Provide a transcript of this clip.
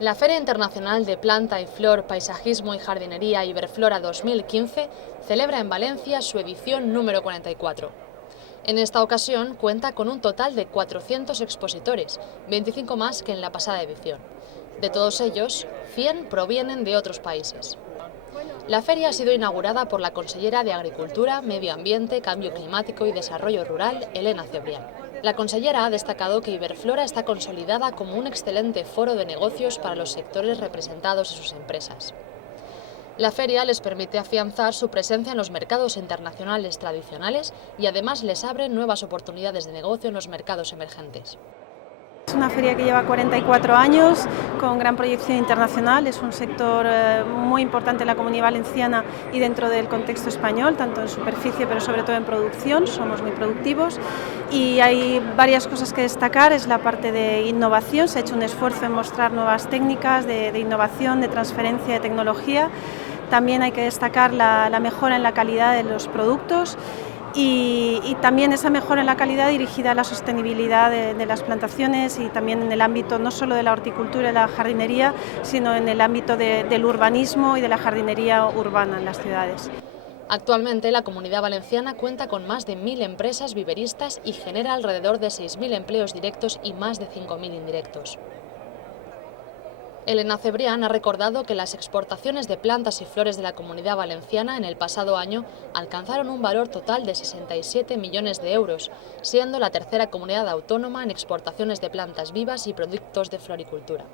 La Feria Internacional de Planta y Flor, Paisajismo y Jardinería Iberflora 2015 celebra en Valencia su edición número 44. En esta ocasión cuenta con un total de 400 expositores, 25 más que en la pasada edición. De todos ellos, 100 provienen de otros países. La feria ha sido inaugurada por la consellera de Agricultura, Medio Ambiente, Cambio Climático y Desarrollo Rural, Elena Cebrián. La consellera ha destacado que Iberflora está consolidada como un excelente foro de negocios para los sectores representados y sus empresas. La feria les permite afianzar su presencia en los mercados internacionales tradicionales y además les abre nuevas oportunidades de negocio en los mercados emergentes. Es una feria que lleva 44 años, con gran proyección internacional, es un sector muy importante en la Comunidad Valenciana y dentro del contexto español, tanto en superficie pero sobre todo en producción, somos muy productivos y hay varias cosas que destacar, es la parte de innovación, se ha hecho un esfuerzo en mostrar nuevas técnicas de innovación, de transferencia de tecnología, también hay que destacar la mejora en la calidad de los productos. Y también esa mejora en la calidad dirigida a la sostenibilidad de las plantaciones y también en el ámbito no solo de la horticultura y la jardinería, sino en el ámbito del urbanismo y de la jardinería urbana en las ciudades. Actualmente la Comunidad Valenciana cuenta con más de 1000 empresas viveristas y genera alrededor de 6000 empleos directos y más de 5000 indirectos. Elena Cebrián ha recordado que las exportaciones de plantas y flores de la Comunidad Valenciana en el pasado año alcanzaron un valor total de 67 millones de euros, siendo la tercera comunidad autónoma en exportaciones de plantas vivas y productos de floricultura.